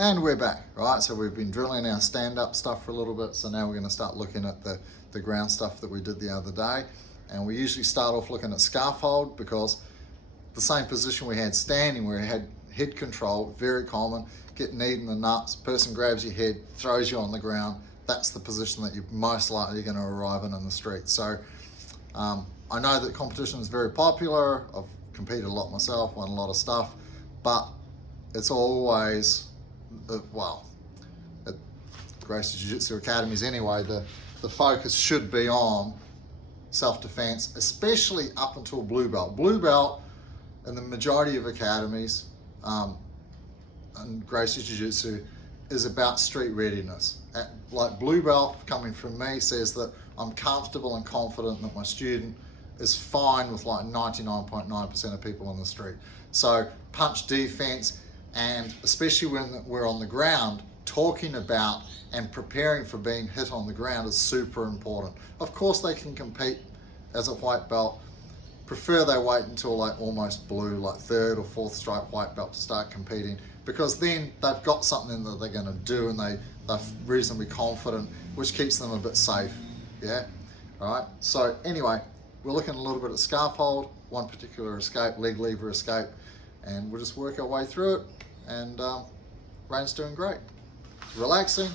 And we're back, right? So we've been drilling our stand-up stuff for a little bit, so now we're going to start looking at the ground stuff that we did the other day. And we usually start off looking at scarf hold, because the same position we had standing, where we had head control, very common, get knee in the nuts, person grabs your head, throws you on the ground. That's the position that you're most likely going to arrive in the street. So I know that competition is very popular. I've competed a lot myself, won a lot of stuff, but it's always, well, at Gracie Jiu Jitsu Academies anyway, the focus should be on self-defense, especially up until blue belt. Blue belt in the majority of academies and Gracie Jiu Jitsu is about street readiness. Like blue belt coming from me says that I'm comfortable and confident that my student is fine with like 99.9% of people on the street. So punch defense, and especially when we're on the ground, talking about and preparing for being hit on the ground is super important. Of course they can compete as a white belt. Prefer they wait until like almost blue, like third or fourth stripe white belt to start competing, because then they've got something that they're going to do and they're reasonably confident, which keeps them a bit safe. Yeah, all right. So anyway, we're looking a little bit at scarf hold, one particular escape, leg lever escape, and we'll just work our way through it. And Rane's doing great, relaxing.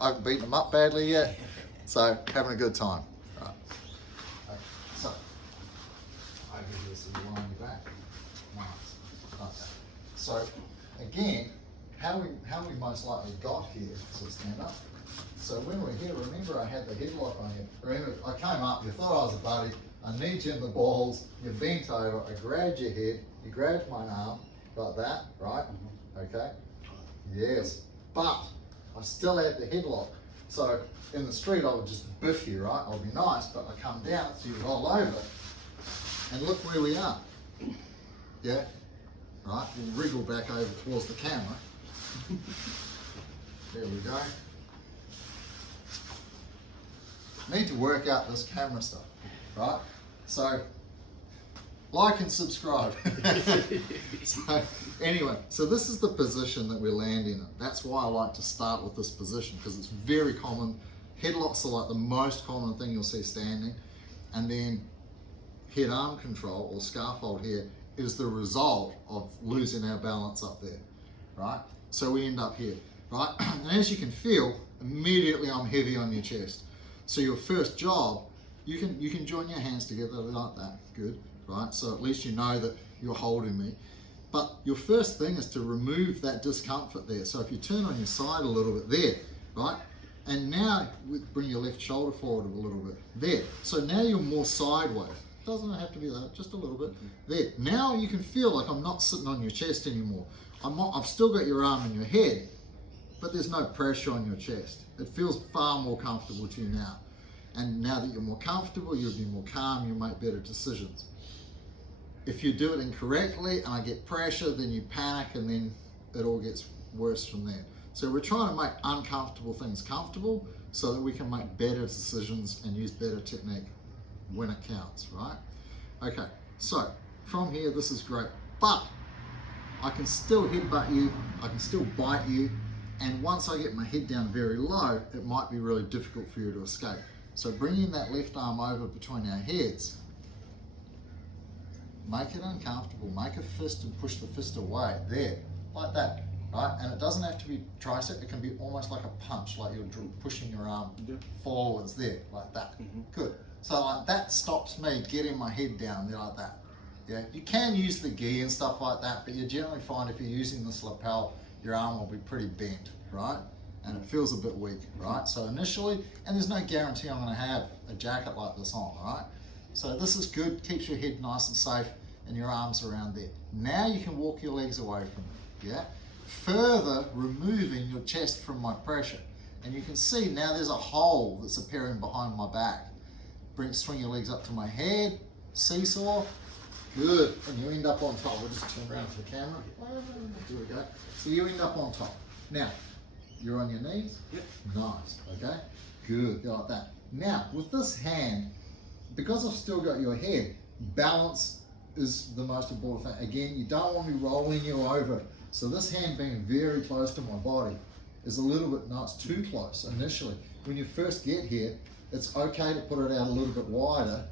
I haven't beaten him up badly yet, so having a good time. Right. Okay. So over here, so you line your back. Nice. Okay. So again, how we most likely got here, so stand up. So when we're here, remember I had the headlock on you. Remember, I came up, you thought I was a buddy, I kneed you in the balls, you bent over, I grabbed your head, you grabbed my arm, like that, right? Okay? Yes. But I still had the headlock. So in the street, I would just biff you, right? I'll be nice, but I come down, so you roll over, and look where we are. Yeah? Right? We'll wriggle back over towards the camera. There we go. Need to work out this camera stuff, right? So, like and subscribe. So, anyway, so this is the position that we're landing in. That's why I like to start with this position, because it's very common. Headlocks are like the most common thing you'll see standing, and then head arm control or scarf hold here is the result of losing our balance up there, right? So we end up here, right? And as you can feel, immediately I'm heavy on your chest. So your first job, you can join your hands together like that, good, right? So at least you know that you're holding me. But your first thing is to remove that discomfort there. So if you turn on your side a little bit there, right? And now bring your left shoulder forward a little bit there. So now you're more sideways. Doesn't have to be that, just a little bit there. Now you can feel like I'm not sitting on your chest anymore. I've still got your arm in your head, but there's no pressure on your chest. It feels far more comfortable to you now. And now that you're more comfortable, you'll be more calm, you'll make better decisions. If you do it incorrectly and I get pressure, then you panic and then it all gets worse from there. So we're trying to make uncomfortable things comfortable so that we can make better decisions and use better technique when it counts, right? Okay, so from here, this is great, but I can still headbutt you, I can still bite you, and once I get my head down very low, it might be really difficult for you to escape. So bringing that left arm over between our heads, make it uncomfortable, make a fist and push the fist away, there, like that, right? And it doesn't have to be tricep, it can be almost like a punch, like you're pushing your arm forwards there, like that. Good. So like that stops me getting my head down there like that. Yeah, you can use the gi and stuff like that, but you generally find if you're using this lapel, your arm will be pretty bent, right? And it feels a bit weak, right? So initially, and there's no guarantee I'm gonna have a jacket like this on, right? So this is good, keeps your head nice and safe and your arms around there. Now you can walk your legs away from me, yeah? Further removing your chest from my pressure. And you can see now there's a hole that's appearing behind my back. Swing your legs up to my head, seesaw, good, and you end up on top. We'll just turn around for the camera. Here we go. So you end up on top. Now, you're on your knees? Yep. Nice, okay? Good, like that. Now, with this hand, because I've still got your head, balance is the most important thing. Again, you don't want me rolling you over So this hand being very close to my body is a little bit, no, it's too close initially. When you first get here, it's okay to put it out a little bit wider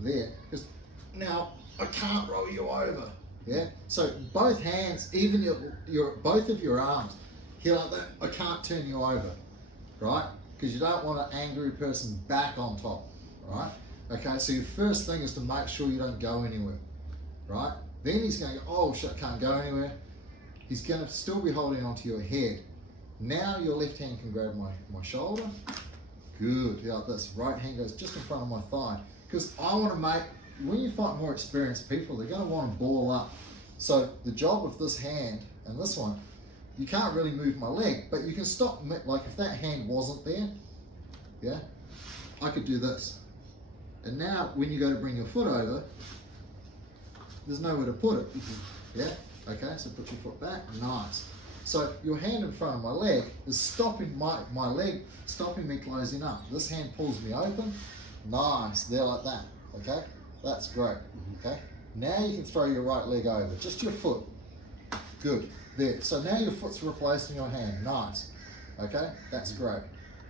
there, because now I can't roll you over. Yeah, so both hands, even both of your arms, here like that, I can't turn you over, right? Because you don't want an angry person back on top, right? Okay, so your first thing is to make sure you don't go anywhere, right? Then he's going to go, oh shit, can't go anywhere. He's going to still be holding onto your head. Now your left hand can grab my shoulder. Good, yeah, like this. Right hand goes just in front of my thigh. Because I want to make, when you fight more experienced people, they're going to want to ball up. So the job of this hand and this one, you can't really move my leg, but you can stop, like if that hand wasn't there, yeah, I could do this. And now when you go to bring your foot over, there's nowhere to put it. Yeah, okay, so put your foot back, nice. So your hand in front of my leg is stopping my leg, stopping me closing up. This hand pulls me open, nice, there like that, okay? That's great, okay? Now you can throw your right leg over, just your foot, good, there. So now your foot's replacing your hand, nice, okay? That's great,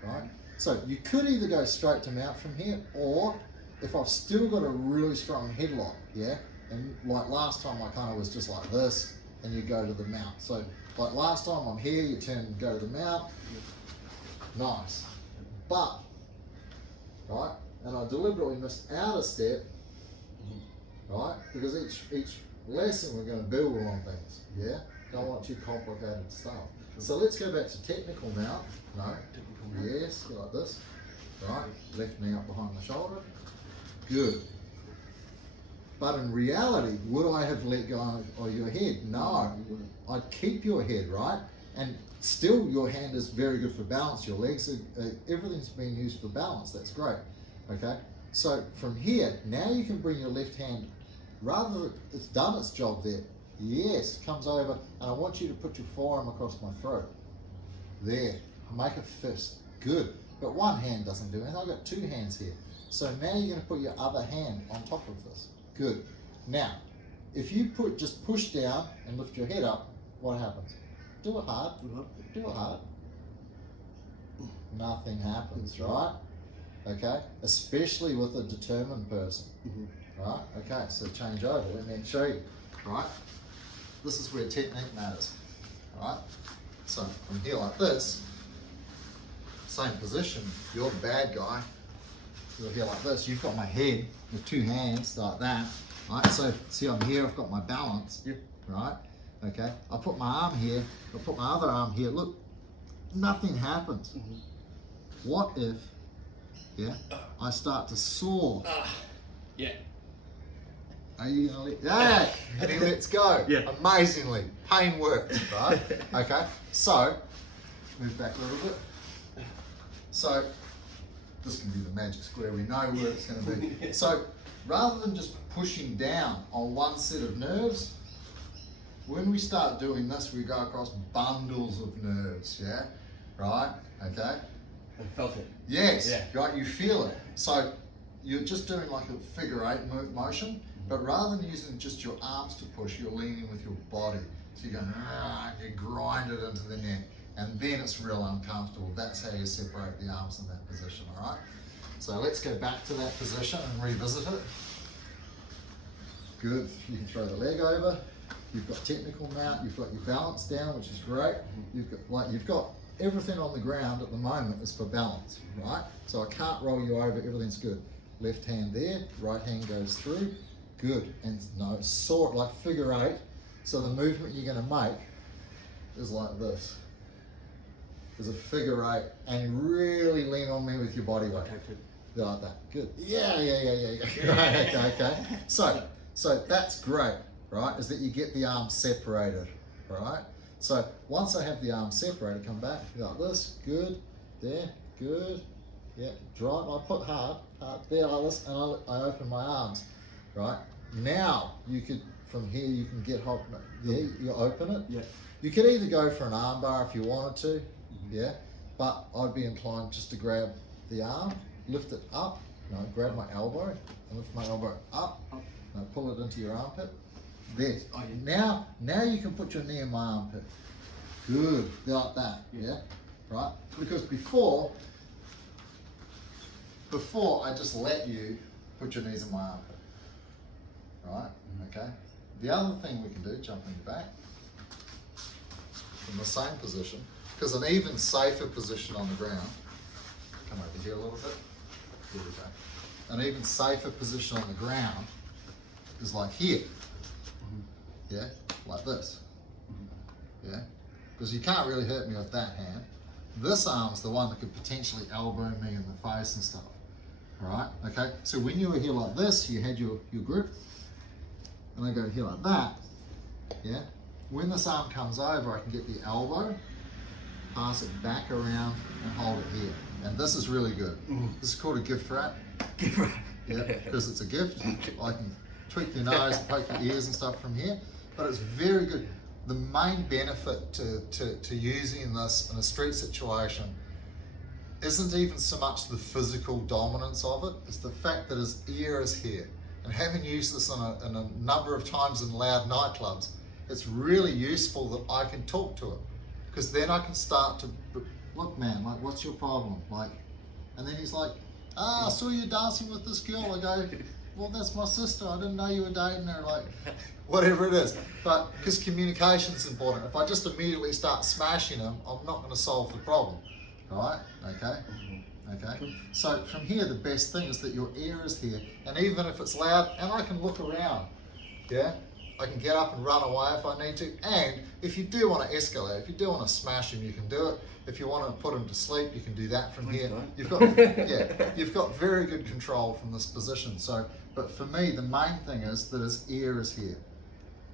right? So you could either go straight to mount from here, or if I've still got a really strong headlock, yeah? And like last time I kind of was just like this, and you go to the mount. So like last time I'm here, you turn and go to the mount, nice. But, right, and I deliberately missed out a step, right? Because each lesson we're going to build on things, yeah? Don't want too complicated stuff. So let's go back to technical mount. No, yes, go like this, right? Left knee up behind the shoulder, good. But in reality, would I have let go of your head? No, I'd keep your head, right? And still your hand is very good for balance. Your legs, everything's being used for balance. That's great, okay? So from here, now you can bring your left hand, rather than it's done its job there. Yes, comes over, and I want you to put your forearm across my throat. There, make a fist, good. But one hand doesn't do anything, I've got two hands here. So now you're gonna put your other hand on top of this. Good. Now, if you just push down and lift your head up, what happens? Do it hard. Do it hard. Nothing happens, right? Okay? Especially with a determined person. Right? Okay, so change over. Let me show you. Right? This is where technique matters. Right? So from here like this, same position, you're the bad guy. You're here like this, you've got my head with two hands like that, right? So see I'm here, I've got my balance, right? Okay, I put my arm here, I put my other arm here, look, nothing happens. What if, yeah, I start to soar? Yeah. Are you gonna let, yeah, and he lets go, amazingly, pain works, right? Okay, so, move back a little bit. So, this can be the magic square, we know where it's going to be. So rather than just pushing down on one set of nerves, when we start doing this, we go across bundles of nerves, yeah? Right? Okay? I felt it. Yes, yeah. Right, you feel it. So you're just doing like a figure eight motion, but rather than using just your arms to push, you're leaning with your body. So you go, and you grind it into the neck. And then it's real uncomfortable. That's how you separate the arms in that position, all right? So let's go back to that position and revisit it. Good, you can throw the leg over. You've got technical mount, you've got your balance down, which is great. You've got everything on the ground at the moment is for balance, right? So I can't roll you over, everything's good. Left hand there, right hand goes through, good. And no, sort like figure eight. So the movement you're gonna make is like this. There's a figure eight, and really lean on me with your body weight. Like that, good. Yeah. Right, okay. So that's great, right? Is that you get the arms separated, right? So once I have the arms separated, come back like this, good, there, good, yeah, drive, I put hard, there like this, and I open my arms, right? Now you could, from here you can get hot, yeah, you open it. Yeah. You could either go for an arm bar if you wanted to, yeah, but I'd be inclined just to grab the arm, lift it up, grab my elbow, and lift my elbow up, pull it into your armpit, There. Oh, yeah. Now you can put your knee in my armpit. Good. Like that. Yeah. Right? Because before I just let you put your knees in my armpit. Right? Okay. The other thing we can do, jump in your back. In the same position, because an even safer position on the ground, come over here a little bit, here we go. An even safer position on the ground is like here, yeah, like this, yeah, because you can't really hurt me with that hand. This arm's the one that could potentially elbow me in the face and stuff, right? Okay, so when you were here like this, you had your grip, and I go here like that, yeah. When this arm comes over, I can get the elbow, pass it back around, and hold it here. And this is really good. This is called a gift wrap. Gift wrap. Yeah, because it's a gift. I can tweak your nose, poke your ears and stuff from here, but it's very good. The main benefit to using this in a street situation isn't even so much the physical dominance of it, it's the fact that his ear is here. And having used this in a number of times in loud nightclubs, it's really useful that I can talk to it, because then I can start to, look man, like what's your problem? Like, and then he's like, I saw you dancing with this girl. I go, well that's my sister, I didn't know you were dating her, like whatever it is. But because communication's important, if I just immediately start smashing him, I'm not going to solve the problem, right? Okay. Okay, so from here the best thing is that your ear is here, and even if it's loud, and I can look around, yeah, I can get up and run away if I need to. And if you do want to escalate, if you do want to smash him, you can do it. If you want to put him to sleep, you can do that from here. You've got, you've got very good control from this position. So, but for me, the main thing is that his ear is here,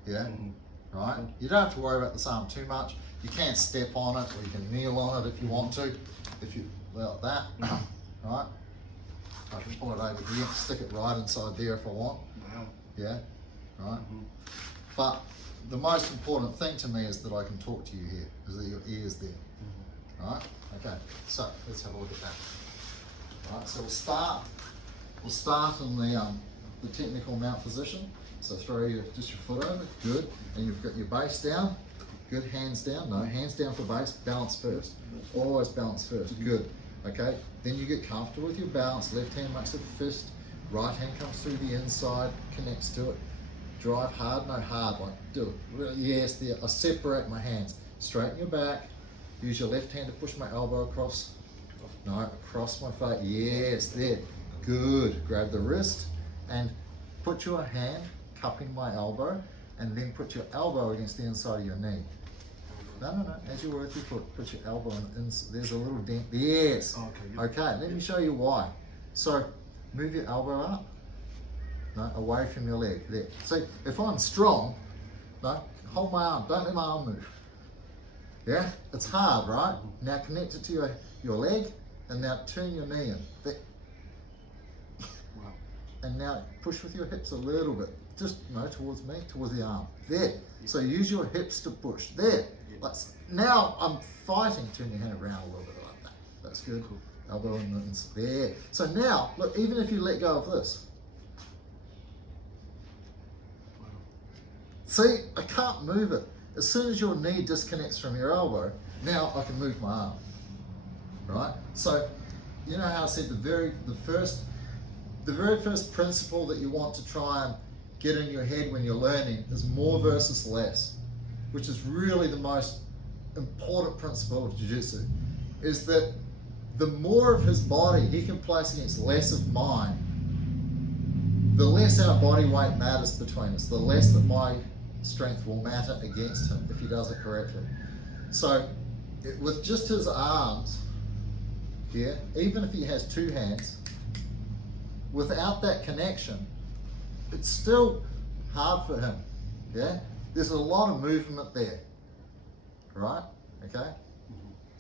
yeah, right? You don't have to worry about this arm too much. You can step on it, or you can kneel on it if you want to. If you like that, right? I can pull it over here, stick it right inside there if I want. Wow. Yeah, right. But the most important thing to me is that I can talk to you here, is that your ear's there. Right? Okay. So let's have a look at that. Right. So we'll start in the technical mount position. So throw just your foot over. Good. And you've got your base down. Good. Hands down. No, hands down for base. Balance first. Always balance first. Good. Okay. Then you get comfortable with your balance. Left hand makes a fist. Right hand comes through the inside, connects to it. Drive hard, no hard, like do it. Yes, there. I separate my hands. Straighten your back. Use your left hand to push my elbow across. No, across my face. Yes, there. Good. Grab the wrist and put your hand cupping my elbow, and then put your elbow against the inside of your knee. No. As you work your foot, put your elbow in. There's a little dent. Yes. Okay. Let me show you why. So move your elbow up. No, away from your leg. There. See, if I'm strong, no, hold my arm. Don't let my arm move. Yeah, it's hard, right? Now connect it to your leg, and now turn your knee in. There. Wow. And now push with your hips a little bit. Just towards me, towards the arm. There. So use your hips to push. There. Now I'm fighting. Turn your hand around a little bit like that. That's good. Cool. Elbow in the there. So now, look, even if you let go of this. See, I can't move it. As soon as your knee disconnects from your elbow, now I can move my arm, right? So, you know how I said the very first principle that you want to try and get in your head when you're learning is more versus less, which is really the most important principle of Jiu-Jitsu, is that the more of his body he can place against less of mine, the less our body weight matters between us, the less that my strength will matter against him if he does it correctly. So with just his arms here, even if he has two hands, without that connection, it's still hard for him. Yeah, there's a lot of movement there, right? Okay.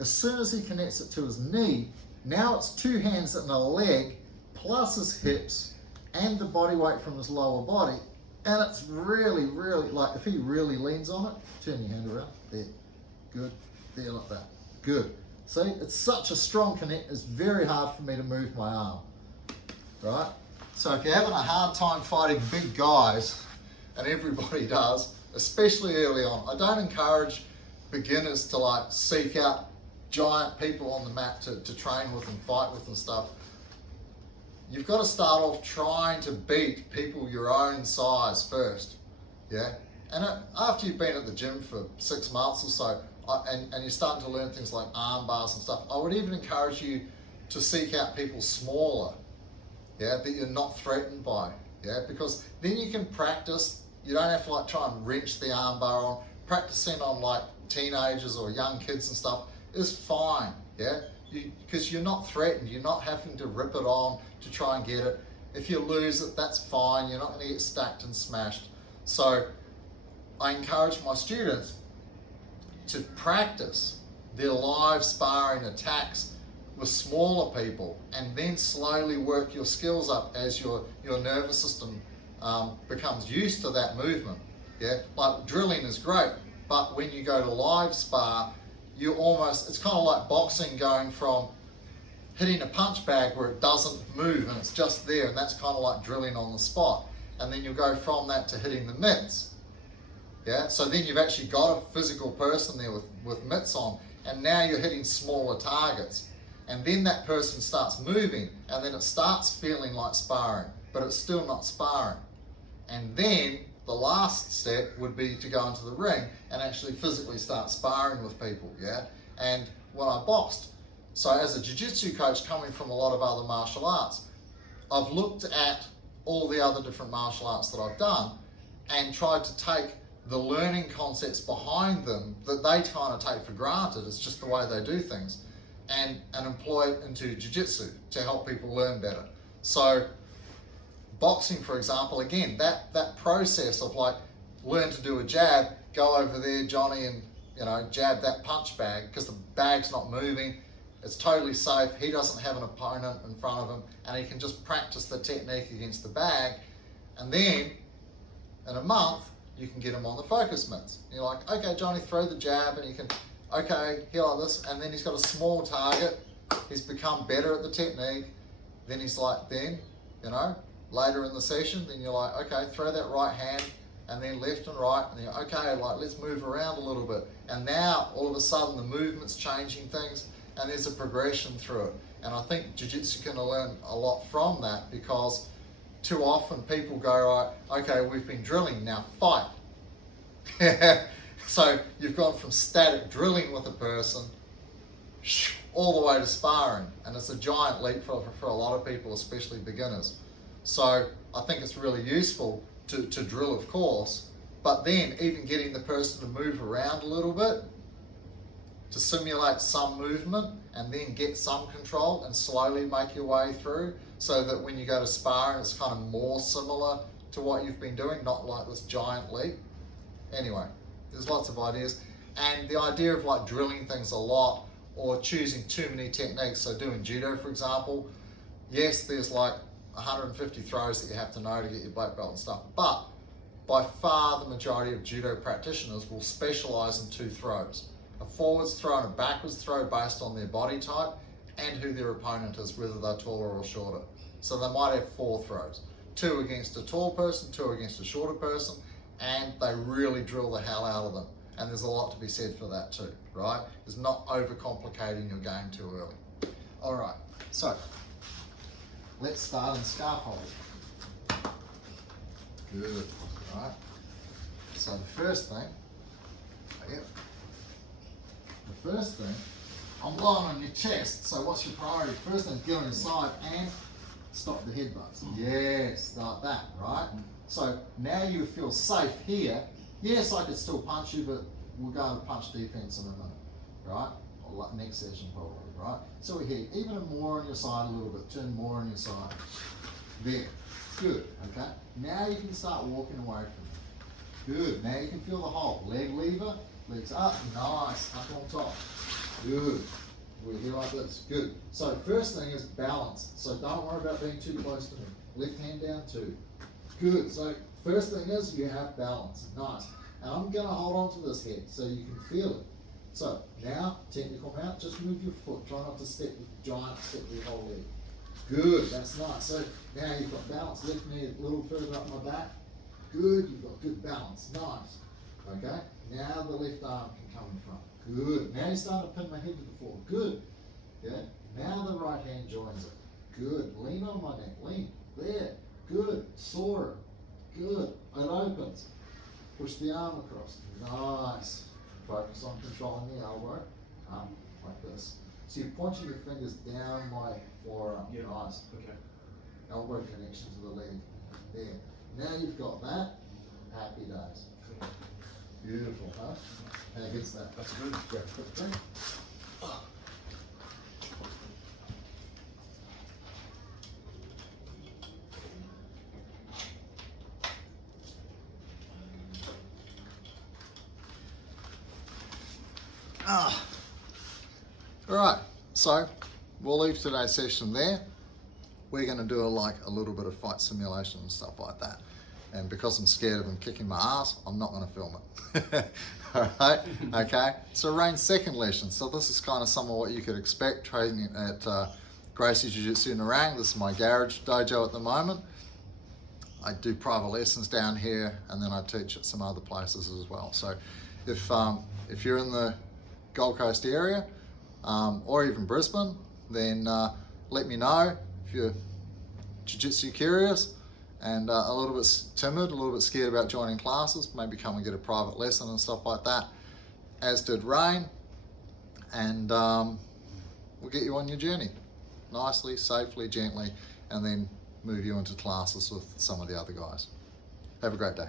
As soon as he connects it to his knee, now it's two hands and a leg plus his hips and the body weight from his lower body. And it's really, really, like if he really leans on it, turn your hand around, there, good, there like that, good. See, it's such a strong connect, it's very hard for me to move my arm, right? So if you're having a hard time fighting big guys and everybody does, especially early on. I don't encourage beginners to like seek out giant people on the mat to train with and fight with and stuff. You've got to start off trying to beat people your own size first, yeah? And after you've been at the gym for 6 months or so, and you're starting to learn things like arm bars and stuff, I would even encourage you to seek out people smaller, yeah, that you're not threatened by, yeah? Because then you can practice. You don't have to like try and wrench the arm bar on. Practicing on like teenagers or young kids and stuff is fine, yeah? Because you're not threatened. You're not having to rip it on to try and get it. If you lose it, that's fine. You're not going to get stacked and smashed. So I encourage my students to practice their live sparring attacks with smaller people, and then slowly work your skills up as your nervous system becomes used to that movement. Yeah, like drilling is great, but when you go to live spar, it's kind of like boxing, going from hitting a punch bag where it doesn't move and it's just there, and that's kind of like drilling on the spot. And then you go from that to hitting the mitts. Yeah, so then you've actually got a physical person there with mitts on, and now you're hitting smaller targets. And then that person starts moving, and then it starts feeling like sparring, but it's still not sparring. And then the last step would be to go into the ring and actually physically start sparring with people, yeah? And when I boxed, so as a jiu-jitsu coach coming from a lot of other martial arts, I've looked at all the other different martial arts that I've done and tried to take the learning concepts behind them that they kind of take for granted, it's just the way they do things, and employ it into jiu-jitsu to help people learn better. So boxing, for example, again, that process of like, learn to do a jab, go over there, Johnny, and jab that punch bag, because the bag's not moving, it's totally safe, he doesn't have an opponent in front of him, and he can just practice the technique against the bag, and then in a month, you can get him on the focus mitts. You're like, okay, Johnny, throw the jab, and you can, okay, here like this, and then he's got a small target, he's become better at the technique, then he's like, later in the session, then you're like, okay, throw that right hand, and then left and right, and you're okay, like, let's move around a little bit. And now, all of a sudden, the movement's changing things, and there's a progression through it. And I think jiu-jitsu can learn a lot from that, because too often people go, right, okay, we've been drilling, now fight. So you've gone from static drilling with a person all the way to sparring, and it's a giant leap for a lot of people, especially beginners. So I think it's really useful to drill, of course, but then even getting the person to move around a little bit, to simulate some movement, and then get some control and slowly make your way through, so that when you go to sparring, it's kind of more similar to what you've been doing, not like this giant leap. Anyway, there's lots of ideas. And the idea of like drilling things a lot, or choosing too many techniques, so doing judo, for example, yes, there's like 150 throws that you have to know to get your black belt and stuff, but by far the majority of judo practitioners will specialize in 2 throws. A forwards throw and a backwards throw based on their body type and who their opponent is, whether they're taller or shorter. So they might have 4 throws, 2 against a tall person, 2 against a shorter person, and they really drill the hell out of them. And there's a lot to be said for that too, right? It's not overcomplicating your game too early. All right, so let's start in scarf hold. Good, all right. So the first thing, I'm blowing on your chest, so what's your priority? First thing, get on your side and stop the headbutts. Yes, like that, right? So now you feel safe here. Yes, I could still punch you, but we'll go into punch defense in a minute, right? Or next session probably, right? So we're here, even more on your side a little bit, turn more on your side. There, good, okay? Now you can start walking away from it. Good, now you can feel the hold. Leg lever, legs up, nice, up on top. Good, we're here like this, good. So first thing is balance. So don't worry about being too close to me. Left hand down, 2. Good, so first thing is you have balance, nice. And I'm gonna hold on to this head so you can feel it. So now, technical mount, just move your foot. Try not to step with giant step with your whole leg. Good, that's nice. So now you've got balance. Left knee a little further up my back. Good, you've got good balance, nice. Okay, now the left arm can come in front. Good, now you're starting to pin my head to the floor. Good, yeah. Now the right hand joins it. Good, lean on my neck, lean. There, good, saw it. Good, it opens. Push the arm across. Nice. Focus on controlling the elbow. Like this. So you're pointing your fingers down my forearm. Yeah. Nice. Okay. Elbow connection to the leg. There. Now you've got that. Happy days. Beautiful, huh? How good's that? That's good. Go quickly. Alright, so we'll leave today's session there. We're going to do a little bit of fight simulation and stuff like that. And because I'm scared of him kicking my ass, I'm not going to film it. Alright, okay. So Rane's second lesson. So this is kind of some of what you could expect training at Gracie Jiu Jitsu in Rane. This is my garage dojo at the moment. I do private lessons down here, and then I teach at some other places as well. So if you're in the Gold Coast area, or even Brisbane, then let me know if you're jiu-jitsu curious and a little bit timid, a little bit scared about joining classes. Maybe come and get a private lesson and stuff like that, as did Rane, and we'll get you on your journey nicely, safely, gently, and then move you into classes with some of the other guys. Have a great day.